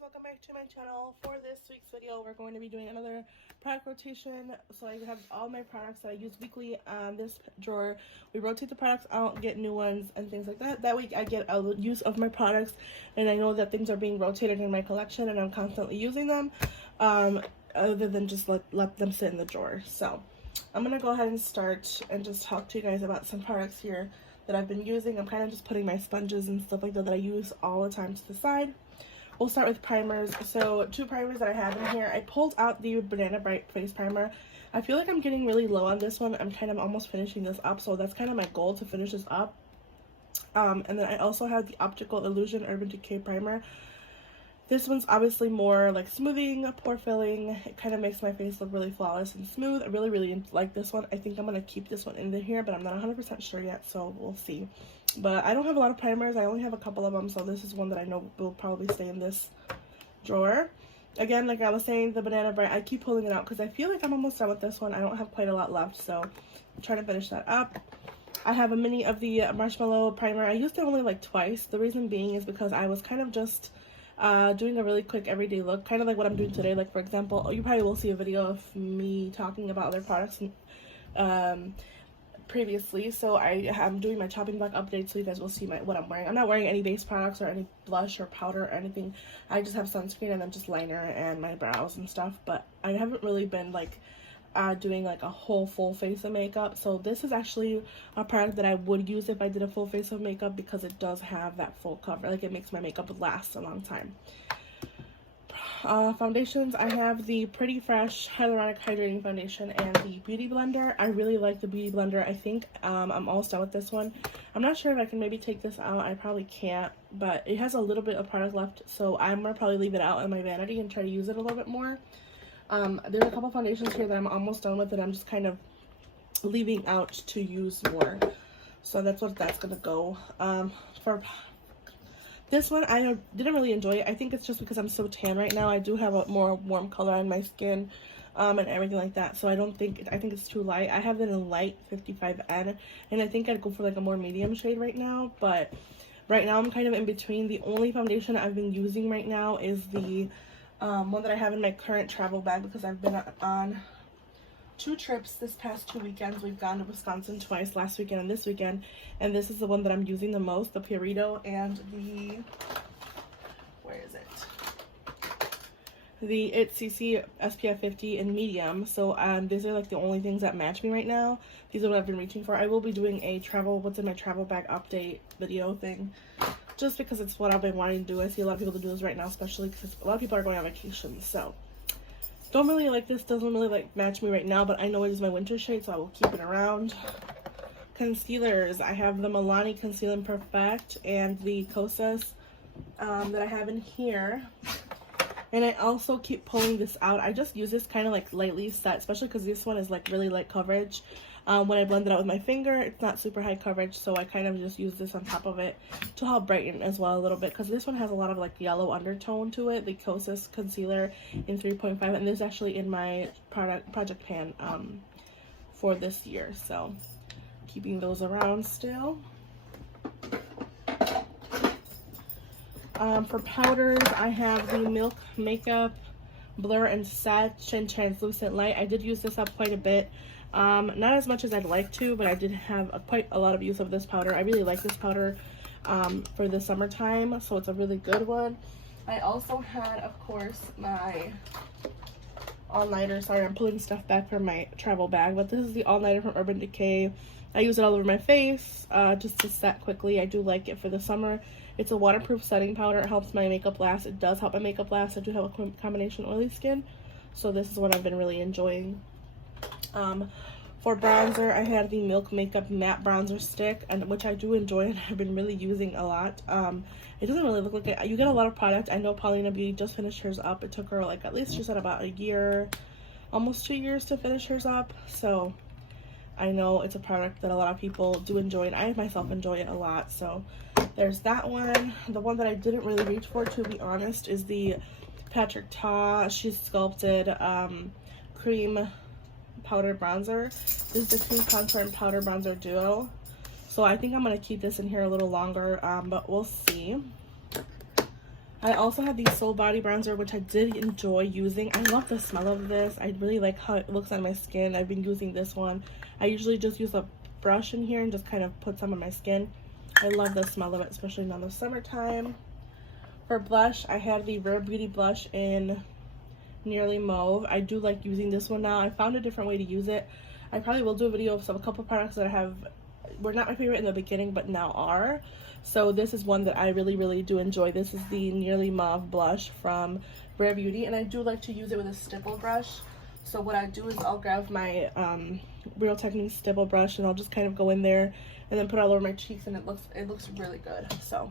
welcome back to my channel. For this week's video, we're going to be doing another product rotation. So I have all my products that I use weekly on this drawer. We rotate the products out, get new ones and things like that. That week I get a use of my products and I know that things are being rotated in my collection and I'm constantly using them, other than just let them sit in the drawer. So I'm gonna go ahead and start and just talk to you guys about some products here that I've been using. I'm kind of just putting my sponges and stuff like that I use all the time to the side. We'll start with primers. So two primers that I have in here. I pulled out the Banana Bright face primer. I feel like I'm getting really low on this one. I'm kind of almost finishing this up, so that's kind of my goal, to finish this up. And then I also have the Optical Illusion Urban Decay primer. This one's obviously more like smoothing, pore filling. It kind of makes my face look really flawless and smooth. I really like this one. I think I'm going to keep this one in here, but I'm not 100% sure yet, so we'll see. But I don't have a lot of primers. I only have a couple of them, so this is one that I know will probably stay in this drawer. Again, like I was saying, the Banana Bright, I keep pulling it out because I feel like I'm almost done with this one. I don't have quite a lot left, so I'm trying to finish that up. I have a mini of the Marshmallow primer. I used it only like twice. The reason being is because I was kind of just doing a really quick everyday look, kind of like what I'm doing today. Like, for example, you probably will see a video of me talking about other products previously, so I'm doing my chopping block update, so you guys will see what I'm wearing. I'm not wearing any base products or any blush or powder or anything. I just have sunscreen and then just liner and my brows and stuff, but I haven't really been like doing like a whole full face of makeup. So this is actually a product that I would use if I did a full face of makeup, because it does have that full cover. Like, it makes my makeup last a long time. Foundations, I have the Pretty Fresh Hyaluronic Hydrating Foundation and the Beauty Blender. I really like the Beauty Blender. I think I'm almost done with this one. I'm not sure if I can maybe take this out. I probably can't, but it has a little bit of product left, so I'm gonna probably leave it out in my vanity and try to use it a little bit more. There's a couple foundations here that I'm almost done with, and I'm just kind of leaving out to use more. So that's what that's gonna go. For this one, I didn't really enjoy it. I think it's just because I'm so tan right now. I do have a more warm color on my skin and everything like that. So I think it's too light. I have it in light 55N, and I think I'd go for like a more medium shade right now. But right now I'm kind of in between. The only foundation I've been using right now is the one that I have in my current travel bag, because I've been on 2 trips this past 2 weekends. We've gone to Wisconsin twice, last weekend and this weekend, and this is the one that I'm using the most, the Purito and the, where is it? The It CC SPF 50 in medium. So these are like the only things that match me right now. These are what I've been reaching for. I will be doing a what's in my travel bag update video thing, just because it's what I've been wanting to do. I see a lot of people do this right now, especially because a lot of people are going on vacation. So don't really like this, doesn't really like match me right now, but I know it is my winter shade, so I will keep it around. Concealers, I have the Milani Conceal and Perfect and the Kosas that I have in here. And I also keep pulling this out. I just use this kind of like lightly set, especially because this one is like really light coverage. When I blend it out with my finger, it's not super high coverage, so I kind of just use this on top of it to help brighten as well a little bit, because this one has a lot of like yellow undertone to it, the Kosas concealer in 3.5, and this is actually in my project pan for this year, so keeping those around still. For powders, I have the Milk Makeup Blur and Set and Translucent Light. I did use this up quite a bit. Not as much as I'd like to, but I did have quite a lot of use of this powder. I really like this powder for the summertime, so it's a really good one. I also had, of course, my all-nighter. Sorry, I'm pulling stuff back from my travel bag, but this is the all-nighter from Urban Decay. I use it all over my face just to set quickly. I do like it for the summer. It's a waterproof setting powder. It helps my makeup last. It does help my makeup last. I do have a combination oily skin, so this is what I've been really enjoying. For bronzer, I had the Milk Makeup Matte Bronzer Stick, and which I do enjoy and I've been really using a lot. It doesn't really look like it. You get a lot of product. I know Paulina Beauty just finished hers up. It took her like at least, she said, about a year, almost 2 years to finish hers up. So I know it's a product that a lot of people do enjoy, and I myself enjoy it a lot. So there's that one. The one that I didn't really reach for, to be honest, is the Patrick Ta She's Sculpted Cream Powder Bronzer. This is the Cream Contour and Powder Bronzer Duo. So I think I'm going to keep this in here a little longer, but we'll see. I also have the Soul Body Bronzer, which I did enjoy using. I love the smell of this. I really like how it looks on my skin. I've been using this one. I usually just use a brush in here and just kind of put some on my skin. I love the smell of it, especially in the summertime. For blush, I have the Rare Beauty blush in Nearly Mauve. I do like using this one now. I found a different way to use it. I probably will do a video of a couple products that were not my favorite in the beginning, but now are. So this is one that I really do enjoy. This is the Nearly Mauve blush from Rare Beauty, and I do like to use it with a stipple brush. So what I do is I'll grab my Real Techniques stipple brush, and I'll just kind of go in there and then put it all over my cheeks, and it looks really good. So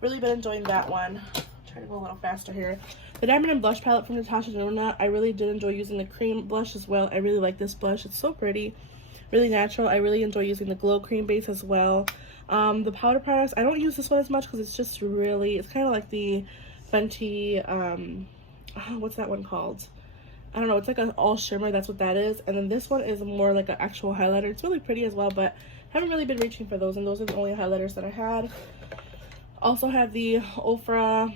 really been enjoying that one. Try to go a little faster here. The Diamond and Blush palette from Natasha Denona, I really did enjoy using the cream blush as well. I really like this blush. It's so pretty, really natural. I really enjoy using the Glow Cream base as well. The powder products, I don't use this one as much because it's just really, it's kind of like the Fenty, what's that one called? I don't know, it's like an all shimmer, that's what that is. And then this one is more like an actual highlighter. It's really pretty as well, but haven't really been reaching for those, and those are the only highlighters that I had. Also have the Ofra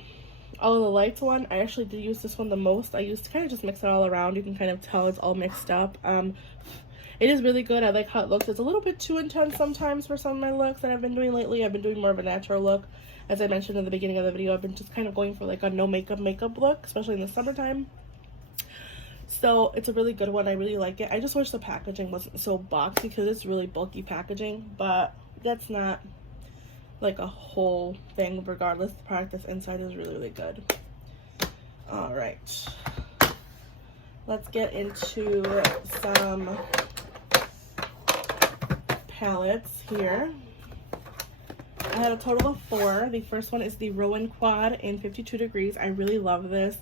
All of the Lights one. I actually did use this one the most. I used to kind of just mix it all around. You can kind of tell it's all mixed up. It is really good. I like how it looks. It's a little bit too intense sometimes for some of my looks that I've been doing lately. I've been doing more of a natural look. As I mentioned in the beginning of the video, I've been just kind of going for like a no makeup look, especially in the summertime. So it's a really good one. I really like it. I just wish the packaging wasn't so boxy because it's really bulky packaging, but that's not like a whole thing. Regardless, the product that's inside is really good. All right, let's get into some palettes here. I had a total of 4. The first one is the Rowan Quad in 52 Degrees. I really love this.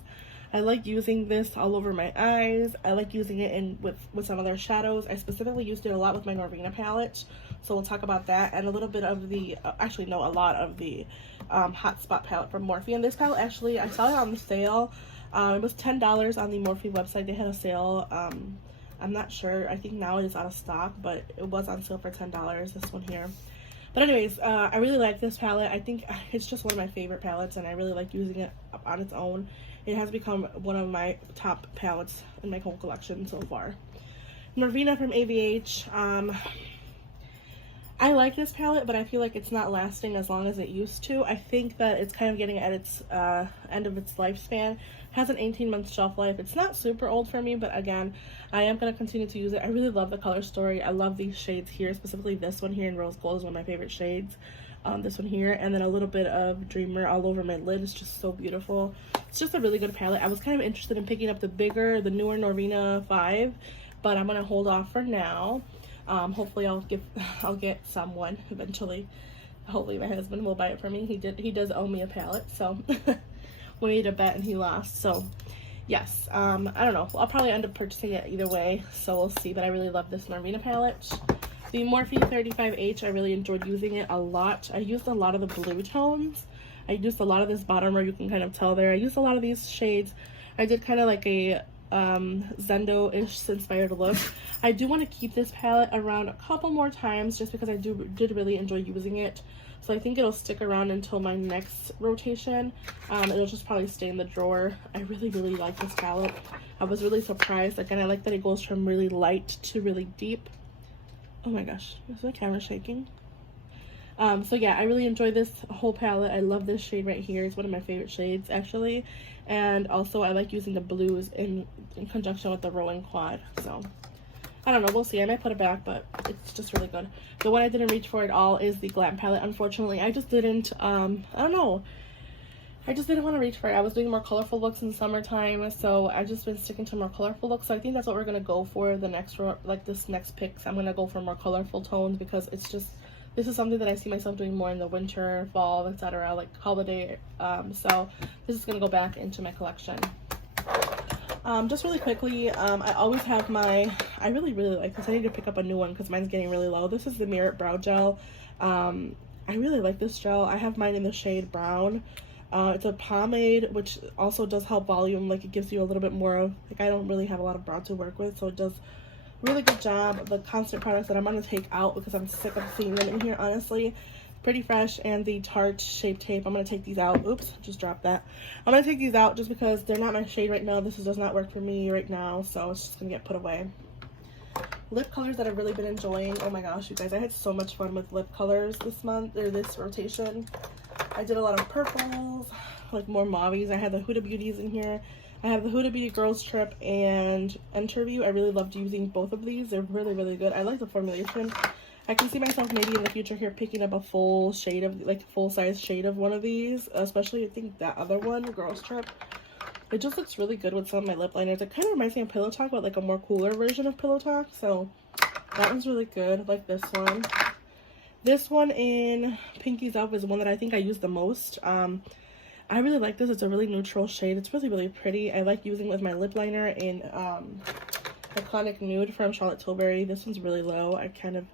I like using this all over my eyes. I like using it with some other shadows. I specifically used it a lot with my Norvina palette, so we'll talk about that, and a little bit of the actually no, a lot of the Hot Spot palette from Morphe. And this palette, actually, I saw it on the sale. It was $10 on the Morphe website. They had a sale. I'm not sure. I think now it is out of stock, but it was on sale for $10, this one here. But anyways, I really like this palette. I think it's just one of my favorite palettes, and I really like using it on its own. It has become one of my top palettes in my whole collection so far. Norvina from AVH. I like this palette, but I feel like it's not lasting as long as it used to. I think that it's kind of getting at its end of its lifespan. It has an 18-month shelf life. It's not super old for me, but again, I am going to continue to use it. I really love the color story. I love these shades here, specifically this one here in Rose Gold is one of my favorite shades. This one here, and then a little bit of Dreamer all over my lid. It's just so beautiful. It's just a really good palette. I was kind of interested in picking up the newer Norvina 5, but I'm going to hold off for now. Hopefully I'll get someone eventually. Hopefully my husband will buy it for me. He does owe me a palette, so we made a bet and he lost. So yes, I don't know. I'll probably end up purchasing it either way, so we'll see. But I really love this Norvina palette. The Morphe 35H, I really enjoyed using it a lot. I used a lot of the blue tones. I used a lot of this bottomer, you can kind of tell there. I used a lot of these shades. I did kind of like a Zendo-ish inspired look. I do want to keep this palette around a couple more times just because I did really enjoy using it. So I think it'll stick around until my next rotation. It'll just probably stay in the drawer. I really like this palette. I was really surprised. Again, I like that it goes from really light to really deep. Oh my gosh, is the camera shaking? So yeah, I really enjoy this whole palette. I love this shade right here. It's one of my favorite shades, actually. And also, I like using the blues in conjunction with the Rowan Quad. So, I don't know. We'll see. I might put it back, but it's just really good. The one I didn't reach for at all is the Glam palette. Unfortunately, I just didn't, I don't know. I just didn't want to reach for it. I was doing more colorful looks in the summertime, so I've just been sticking to more colorful looks. So I think that's what we're going to go for the next, like this next pick. So I'm going to go for more colorful tones because it's just, this is something that I see myself doing more in the winter, fall, etc., like holiday. So this is going to go back into my collection. Just really quickly, I always have my, I really like this. I need to pick up a new one because mine's getting really low. This is the Merit Brow Gel. I really like this gel. I have mine in the shade Brown. It's a pomade, which also does help volume. Like, it gives you a little bit more of, like, I don't really have a lot of brow to work with, so it does a really good job. The Constant products that I'm going to take out because I'm sick of seeing them in here, honestly. Pretty Fresh and the Tarte Shape Tape. I'm going to take these out. Oops, just dropped that. I'm going to take these out just because they're not my shade right now. This does not work for me right now, so it's just going to get put away. Lip colors that I've really been enjoying. Oh my gosh, you guys, I had so much fun with lip colors this month, or this rotation. I did a lot of purples, like more mauves. I had the Huda Beauties in here. I have the Huda Beauty Girls Trip and Interview. I really loved using both of these. They're really, really good. I like the formulation. I can see myself maybe in the future here picking up a full shade of, like, full size shade of one of these, especially I think that other one, Girls Trip. It just looks really good with some of my lip liners. It kind of reminds me of Pillow Talk, but like a more cooler version of Pillow Talk. So that one's really good. I like this one. This one in Pinky's Up is one that I think I use the most. I really like this. It's a really neutral shade. It's really, really pretty. I like using it with my lip liner in Iconic Nude from Charlotte Tilbury. This one's really low. I kind of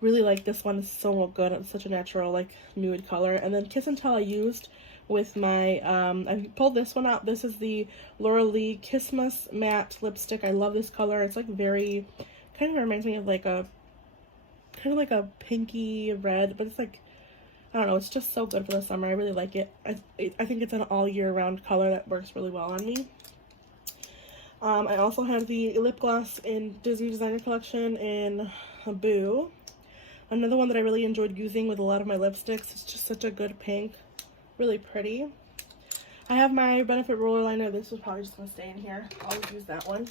really like this one. It's so good. It's such a natural, like, nude color. And then Kiss and Tell I used with my I pulled this one out. This is the Laura Lee Kissmas matte lipstick. I love this color. It's like very, kind of reminds me of like a kind of like a pinky red, but it's like, I don't know, it's just so good for the summer. I really like it. I think it's an all year round color that works really well on me. I also have the lip gloss in Disney Designer Collection in Boo. Another one that I really enjoyed using with a lot of my lipsticks. It's just such a good pink. Really pretty. I have my Benefit roller liner. This is probably just going to stay in here. I'll always use that one.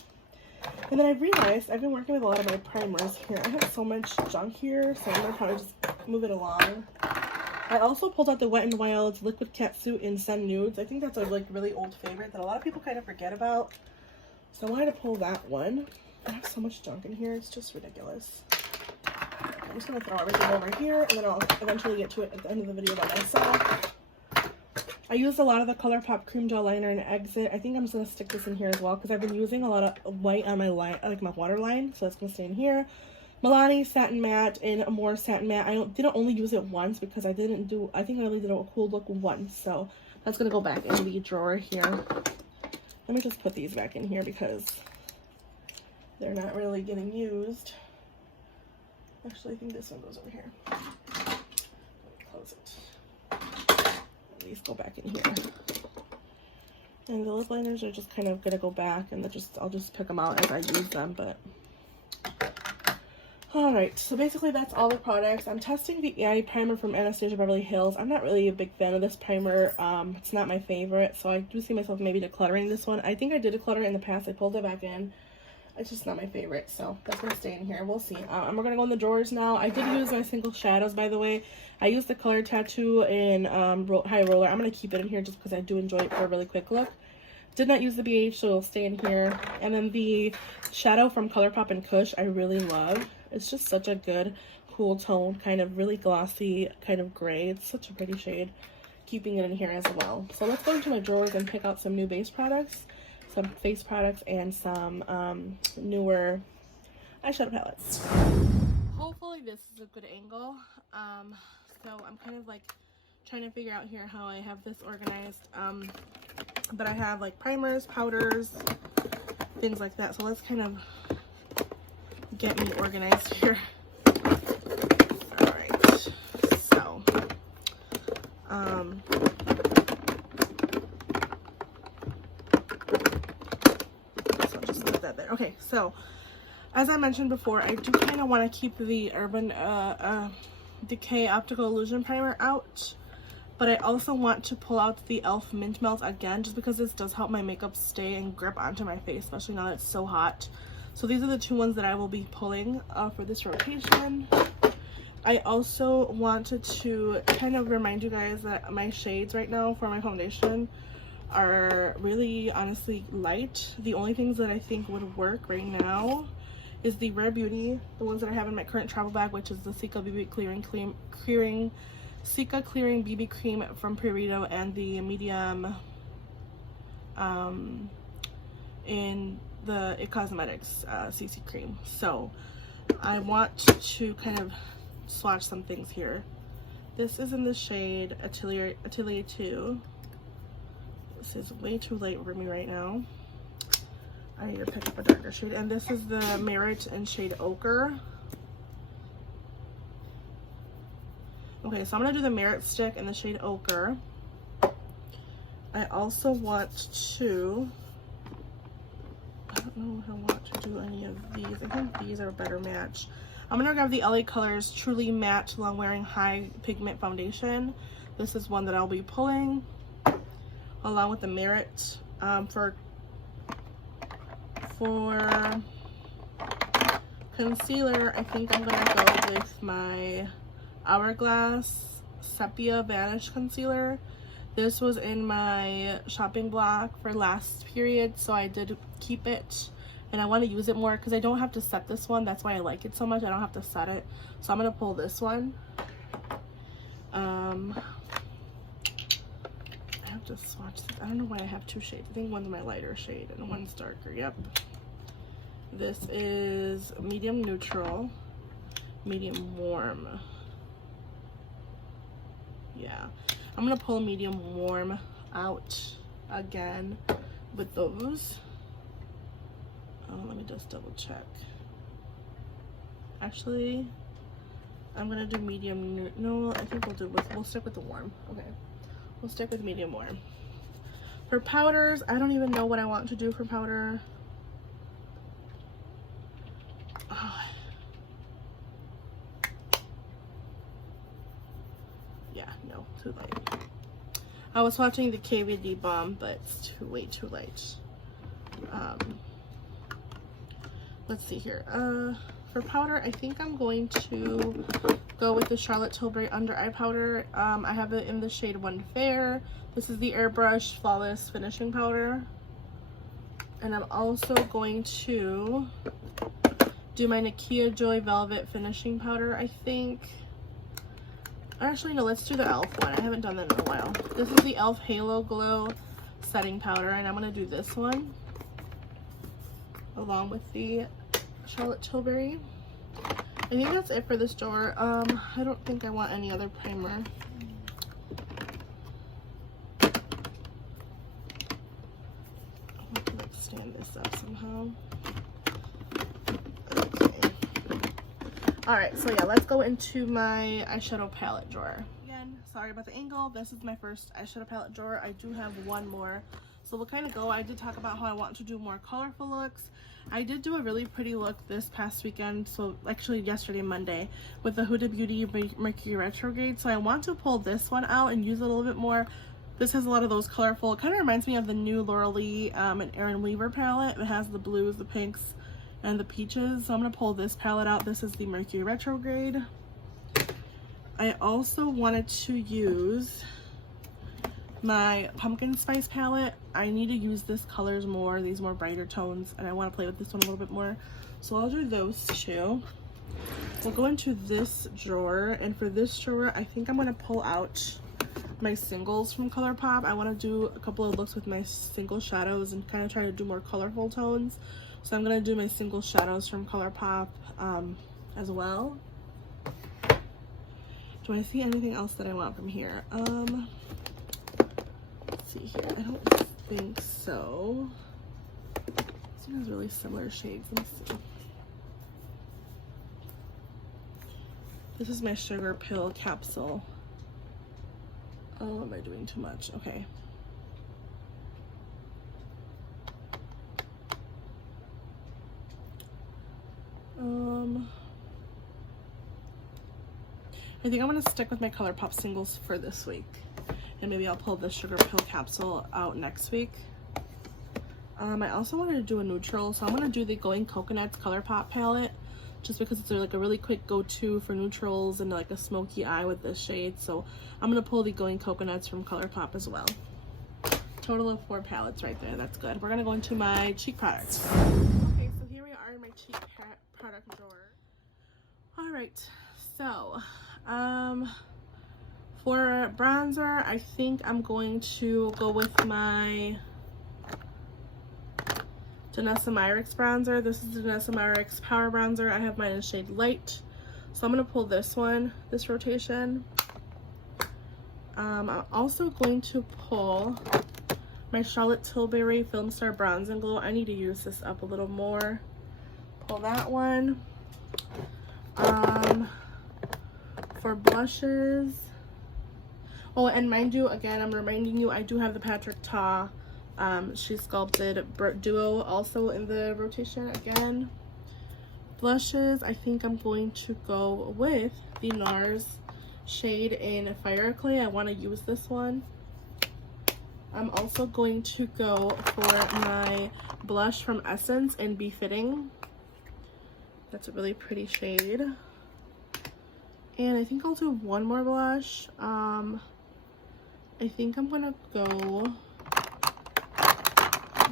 And then I realized I've been working with a lot of my primers here. I have so much junk here, so I'm going to probably just move it along. I also pulled out the Wet n Wild's Liquid Catsuit in Sun Nudes. I think that's a like really old favorite that a lot of people kind of forget about. So I wanted to pull that one. I have so much junk in here. It's just ridiculous. I'm just going to throw everything over here, and then I'll eventually get to it at the end of the video by myself. I used a lot of the ColourPop Cream Gel Liner in Exit. I think I'm just going to stick this in here as well because I've been using a lot of white on my line, like my waterline. So that's going to stay in here. Milani Satin Matte in More Satin Matte. I didn't only use it once because I think I only did a cool look once. So that's going to go back in the drawer here. Let me just put these back in here because they're not really getting used. Actually, I think this one goes over here. Close it. These go back in here. And the lip liners are just kind of gonna go back, and I'll just pick them out as I use them. But alright, so basically that's all the products. I'm testing the eye primer from Anastasia Beverly Hills. I'm not really a big fan of this primer. It's not my favorite, so I do see myself maybe decluttering this one. I think I did declutter it in the past. I pulled it back in. It's just not my favorite, so that's gonna stay in here. We'll see. We're gonna go in the drawers now. I did use my single shadows, by the way. I used the Color Tattoo in High Roller. I'm gonna keep it in here just because I do enjoy it for a really quick look. Did not use the BH, so it'll stay in here. And then the shadow from ColourPop and Kush, I really love. It's just such a good, cool tone, kind of really glossy, kind of gray. It's such a pretty shade. Keeping it in here as well. So let's go into my drawers and pick out some new base products, some face products, and some newer eyeshadow palettes. Hopefully this is a good angle. So I'm kind of like trying to figure out here how I have this organized. But I have like primers, powders, things like that. So let's kind of get me organized here. Alright. So just leave that there. Okay, so as I mentioned before, I do kind of want to keep the Urban Decay Optical Illusion Primer out, but I also want to pull out the e.l.f. Mint Melt again, just because this does help my makeup stay and grip onto my face, especially now that it's so hot. So these are the two ones that I will be pulling for this rotation. I also wanted to kind of remind you guys that my shades right now for my foundation are really honestly light. The only things that I think would work right now is the Rare Beauty, the ones that I have in my current travel bag, which is the Cica BB Cica Clearing BB Cream from Purito, and the medium in the It Cosmetics CC Cream. So I want to kind of swatch some things here. This is in the shade Atelier 2. This is way too light for me right now. I need to pick up a darker shade. And this is the Merit in shade Ochre. Okay, so I'm gonna do the Merit stick in the shade Ochre. I also want to, I don't know if I want to do any of these. I think these are a better match. I'm gonna grab the LA Colors Truly Matte Long Wearing High Pigment Foundation. This is one that I'll be pulling along with the Merit. For concealer, I think I'm gonna go with my Hourglass Sepia Vanish Concealer. This was in my shopping block for last period, so I did keep it, and I want to use it more because I don't have to set this one. That's why I like it so much. I don't have to set it, so I'm gonna pull this one. I have to swatch this. I don't know why I have two shades. I think one's my lighter shade and one's darker. Yep. This is medium neutral, medium warm. Yeah. I'm gonna pull medium warm out again with those. Let me just double check. Actually, I'm gonna do medium. No, I think we'll stick with the warm. Okay, we'll stick with medium warm. For powders, I don't even know what I want to do for powder. Oh. Yeah, no, too late. I was watching the KVD Bomb, but it's way too late. Let's see here. For powder, I think I'm going to go with the Charlotte Tilbury Under Eye Powder. I have it in the shade One Fair. This is the Airbrush Flawless Finishing Powder. And I'm also going to do my Nakia Joy Velvet Finishing Powder, I think. Actually, no, let's do the e.l.f. one. I haven't done that in a while. This is the e.l.f. Halo Glow Setting Powder, and I'm going to do this one along with the Charlotte Tilbury. I think that's it for this drawer. I don't think I want any other primer. I want to like stand this up somehow. Okay. Alright, so yeah, let's go into my eyeshadow palette drawer. Again, sorry about the angle. This is my first eyeshadow palette drawer. I do have one more. So we'll kind of go. I did talk about how I want to do more colorful looks. I did do a really pretty look this past weekend, so actually yesterday, Monday, with the Huda Beauty Mercury Retrograde. So I want to pull this one out and use it a little bit more. This has a lot of those colorful, it kind of reminds me of the new Laura Lee and Erin Weaver palette. It has the blues, the pinks, and the peaches. So I'm going to pull this palette out. This is the Mercury Retrograde. I also wanted to use my Pumpkin Spice palette. I need to use this colors more, these more brighter tones, and I want to play with this one a little bit more. So I'll do those two. We'll go into this drawer, and for this drawer, I think I'm going to pull out my singles from ColourPop. I want to do a couple of looks with my single shadows and kind of try to do more colorful tones. So I'm going to do my single shadows from ColourPop as well. Do I see anything else that I want from here? Let's see here. I don't think so. This one has really similar shades. Let me see. This is my Sugar Pill capsule. Oh, am I doing too much? Okay. I think I'm going to stick with my ColourPop singles for this week. And maybe I'll pull the Sugar Pill capsule out next week. I also wanted to do a neutral, so I'm going to do the Going Coconuts ColourPop palette. Just because it's like a really quick go-to for neutrals and like a smoky eye with this shade. So I'm going to pull the Going Coconuts from ColourPop as well. Total of 4 palettes right there. That's good. We're going to go into my cheek products. Okay, so here we are in my cheek product drawer. Alright, so for bronzer, I think I'm going to go with my Danessa Myricks bronzer. This is the Danessa Myricks Power Bronzer. I have mine in shade Light. So I'm going to pull this one, this rotation. I'm also going to pull my Charlotte Tilbury Film Star Bronze and Glow. I need to use this up a little more. Pull that one. For blushes, oh, and mind you, again, I'm reminding you, I do have the Patrick Ta She Sculpted Duo also in the rotation again. Blushes, I think I'm going to go with the NARS shade in Fire Clay. I want to use this one. I'm also going to go for my blush from Essence in Befitting. That's a really pretty shade. And I think I'll do one more blush. I think I'm gonna go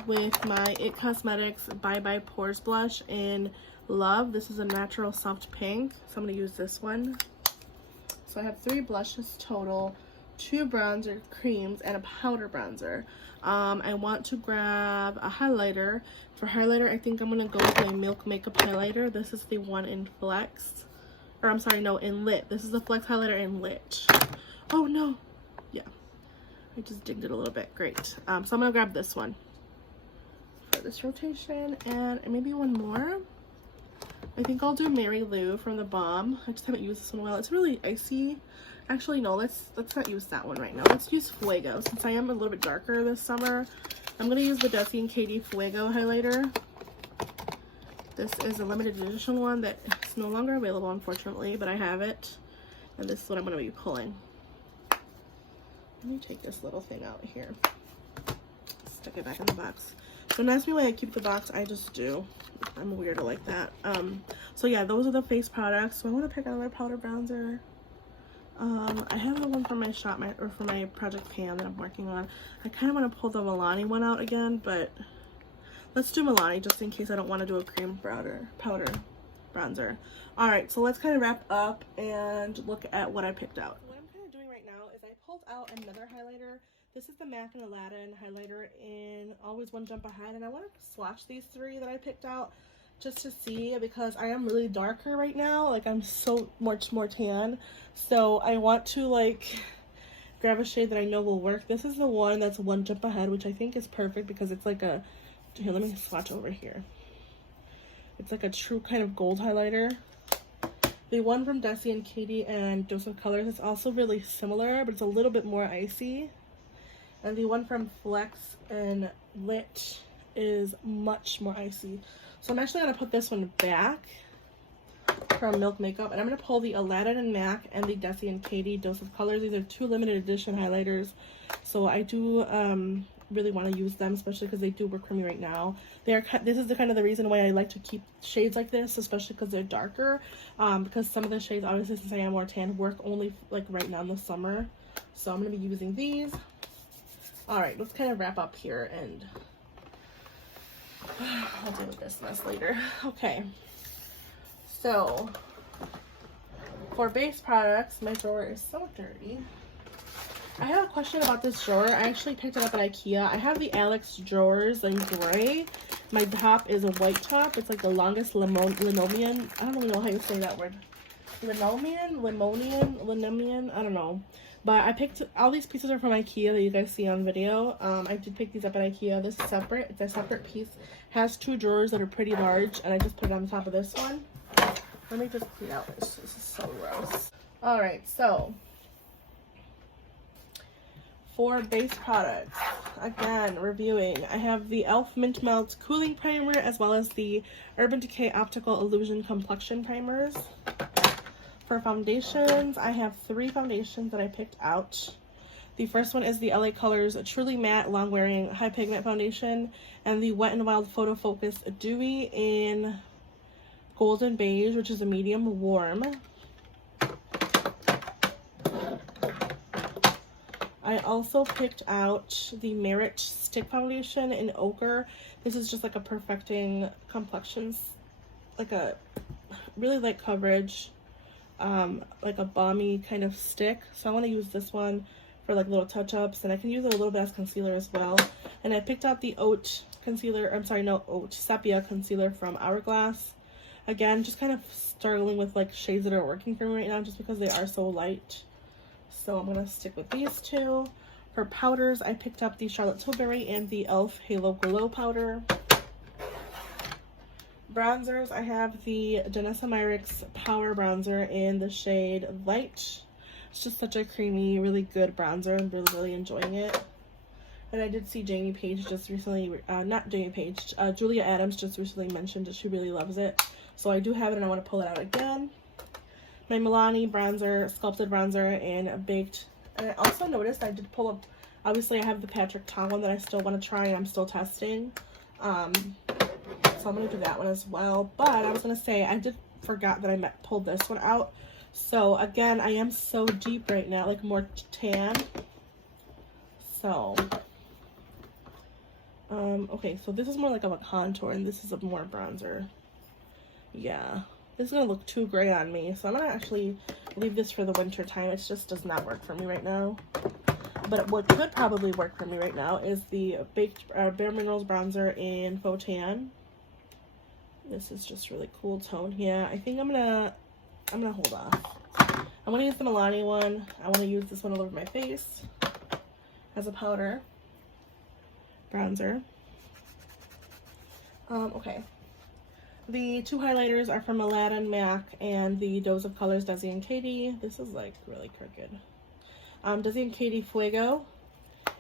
with my It Cosmetics Bye Bye Pores blush in Love. This is a natural soft pink, so I'm gonna use this one. So I have 3 blushes total, 2 bronzer creams, and a powder bronzer. I want to grab a highlighter. For highlighter, I think I'm gonna go with my Milk Makeup highlighter. This is the one in Flex. Or I'm sorry, no, in Lit. This is the Flex highlighter in Lit. Oh no. Yeah. I just digged it a little bit. Great. So I'm gonna grab this one for this rotation, and maybe one more. I think I'll do Mary Lou from The Balm. I just haven't used this one in a while. It's really icy. Actually, no, let's not use that one right now. Let's use Fuego. Since I am a little bit darker this summer, I'm gonna use the Desi and Katy Fuego highlighter. This is a limited edition one that is no longer available, unfortunately, but I have it. And this is what I'm gonna be pulling. Let me take this little thing out here. Stick it back in the box. Don't ask me why I keep the box, I just do. I'm a weirdo like that. So yeah, those are the face products. So I want to pick another powder bronzer. I have the one for my for my Project Pan that I'm working on. I kind of want to pull the Milani one out again, but let's do Milani just in case I don't want to do a cream powder bronzer. All right, so let's kind of wrap up and look at what I picked out. What I'm kind of doing right now is I pulled out another highlighter. This is the MAC and Aladdin highlighter in Always One Jump Ahead, and I want to swatch these 3 that I picked out just to see, because I am really darker right now. Like, I'm so much more tan, so I want to like grab a shade that I know will work. This is the one that's One Jump Ahead, which I think is perfect because it's like a, here, let me swatch over here. It's like a true kind of gold highlighter. The one from Desi and Katy and Dose of Colors is also really similar, but it's a little bit more icy. And the one from Flex and Lit is much more icy. So I'm actually going to put this one back from Milk Makeup. And I'm going to pull the Aladdin and MAC and the Desi and Katy Dose of Colors. These are 2 limited edition highlighters. So I do really want to use them, especially because they do work for me right now. This is the kind of the reason why I like to keep shades like this, especially because they're darker. Because some of the shades, obviously, since I am more tan, work only like right now in the summer. So I'm going to be using these. All right, let's kind of wrap up here, and I'll deal with this mess later. Okay, so for base products, my drawer is so dirty. I have a question about this drawer. I actually picked it up at IKEA. I have the Alex drawers in gray. My top is a white top. It's like the longest linoleum. I don't even know how you say that word. Linoleum, I don't know. But I picked, all these pieces are from IKEA that you guys see on video. I did pick these up at IKEA. This is separate. It's a separate piece. Has 2 drawers that are pretty large, and I just put it on top of this one. Let me just clean out this. This is so gross. All right, so for base products, again, reviewing, I have the e.l.f. Mint Melt Cooling Primer, as well as the Urban Decay Optical Illusion Complexion Primers. For foundations, I have 3 foundations that I picked out. The first one is the LA Colors Truly Matte Long Wearing High Pigment Foundation, and the Wet n Wild Photo Focus Dewy in Golden Beige, which is a medium warm. I also picked out the Merit Stick Foundation in Ochre. This is just like a perfecting complexions, like a really light coverage, like a balmy kind of stick. So I want to use this one for like little touch-ups, and I can use it a little bit as concealer as well. And I picked out the Oat concealer, I'm sorry, no, Oat Sepia concealer from Hourglass. Again, just kind of struggling with like shades that are working for me right now just because they are so light. So I'm gonna stick with these 2. For powders, I picked up the Charlotte Tilbury and the e.l.f. Halo Glow powder. Bronzers, I have the Danessa Myricks Power Bronzer in the shade Light. It's just such a creamy, really good bronzer. I'm really enjoying it. And I did see Jamie Page just recently, not Jamie Page, Julia Adams just recently mentioned that she really loves it. So I do have it and I want to pull it out again. My Milani bronzer, sculpted bronzer, and baked. And I also noticed I did pull up, obviously I have the Patrick Ta one that I still want to try and I'm still testing. So I'm going to do that one as well. But I was going to say, I did forgot that I pulled this one out. So again, I am so deep right now, like more tan. So, okay, so this is more like of a contour and this is a more bronzer. Yeah, this is going to look too gray on me. So I'm going to actually leave this for the winter time. It just does not work for me right now. But what could probably work for me right now is the Baked Bare Minerals bronzer in Faux Tan. This is just really cool tone. Yeah, I think I'm gonna hold off. I'm gonna use the Milani one. I want to use this one all over my face as a powder bronzer. Okay. The two highlighters are from Aladdin, MAC, and the Dose of Colors Desi and Katie. This is like really crooked. Desi and Katie Fuego,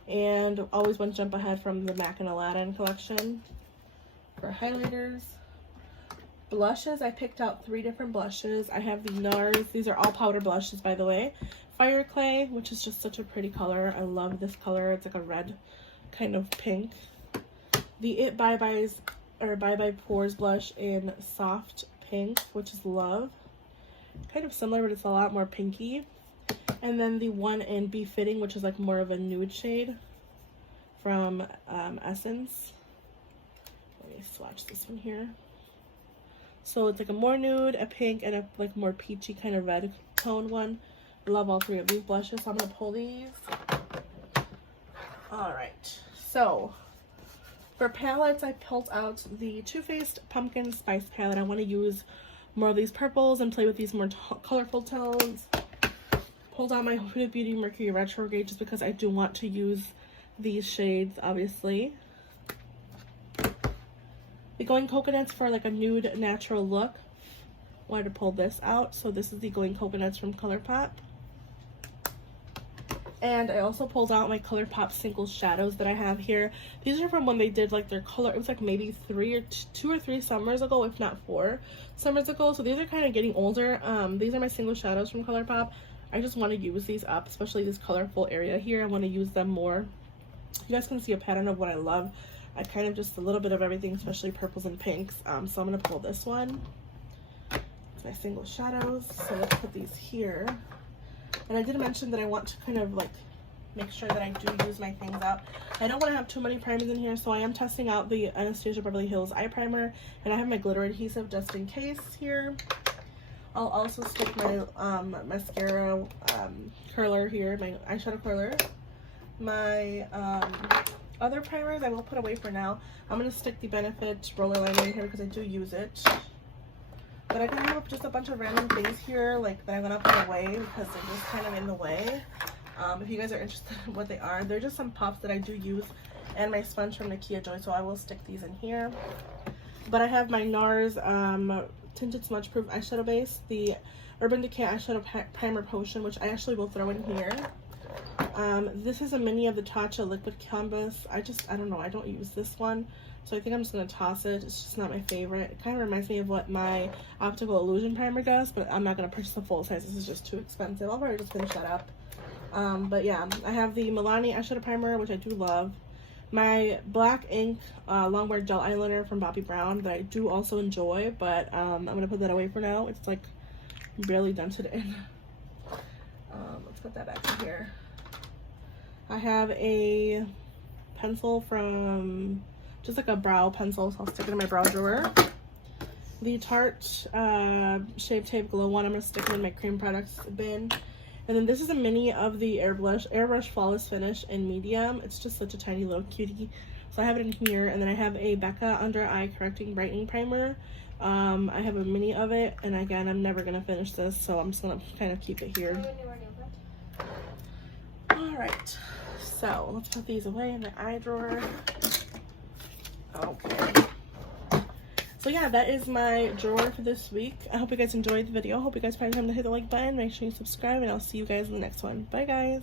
and Always One Jump Ahead from the MAC and Aladdin collection for highlighters. Blushes, I picked out 3 different blushes. I have the NARS, these are all powder blushes by the way. Fire Clay, which is just such a pretty color. I love this color. It's like a red kind of pink. The It Bye Byes or Bye Bye Pores blush in Soft Pink, which is Love. Kind of similar, but it's a lot more pinky. And then the one in Be Fitting, which is like more of a nude shade from Essence. Let me swatch this one here. So it's like a more nude, a pink, and a like more peachy kind of red tone one. I love all 3 of these blushes, so I'm going to pull these. Alright, so for palettes, I pulled out the Too Faced Pumpkin Spice palette. I want to use more of these purples and play with these more colorful tones. Pulled out my Huda Beauty Mercury Retrograde just because I do want to use these shades, obviously. The Going Coconuts for like a nude natural look. Wanted to pull this out. So this is the Going Coconuts from ColourPop. And I also pulled out my ColourPop single shadows that I have here. These are from when they did like their color. It was like maybe 2 or 3 summers ago, if not 4 summers ago. So these are kind of getting older. These are my single shadows from ColourPop. I just want to use these up, especially this colorful area here. I want to use them more. You guys can see a pattern of what I love. I kind of just a little bit of everything, especially purples and pinks. So I'm going to pull this one. It's my single shadows. So let's put these here. And I did mention that I want to kind of like make sure that I do use my things up. I don't want to have too many primers in here, so I am testing out the Anastasia Beverly Hills eye primer. And I have my glitter adhesive just in case here. I'll also stick my mascara curler here, my eyeshadow curler. My other primers I will put away for now. I'm going to stick the Benefit roller liner in here because I do use it. But I can have just a bunch of random things here like that I'm going to put away because they're just kind of in the way. If you guys are interested in what they are, they're just some puffs that I do use and my sponge from Nakia Joy, so I will stick these in here. But I have my NARS Tinted Smudge Proof eyeshadow base, the Urban Decay eyeshadow primer potion, which I actually will throw in here. This is a mini of the Tatcha liquid canvas. I don't know, I don't use this one, so I think I'm just going to toss it. It's just not my favorite. It kind of reminds me of what my Optical Illusion primer does, but I'm not going to purchase a full size. This is just too expensive. I'll probably just finish that up. But yeah, I have the Milani eyeshadow primer, which I do love. My black ink longwear gel eyeliner from Bobbi Brown that I do also enjoy, but I'm going to put that away for now. It's like barely dented in. Let's put that back in here. I have a pencil from, just like a brow pencil, so I'll stick it in my brow drawer. The Tarte Shape Tape Glow one, I'm going to stick it in my cream products bin. And then this is a mini of the Airbrush Flawless Finish in medium. It's just such a tiny little cutie. So I have it in here. And then I have a Becca Under Eye Correcting Brightening Primer. I have a mini of it. And again, I'm never going to finish this, so I'm just going to kind of keep it here. Alright, so let's put these away in the eye drawer. Okay. So yeah, that is my drawer for this week. I hope you guys enjoyed the video. Hope you guys find time to hit the like button. Make sure you subscribe, and I'll see you guys in the next one. Bye guys.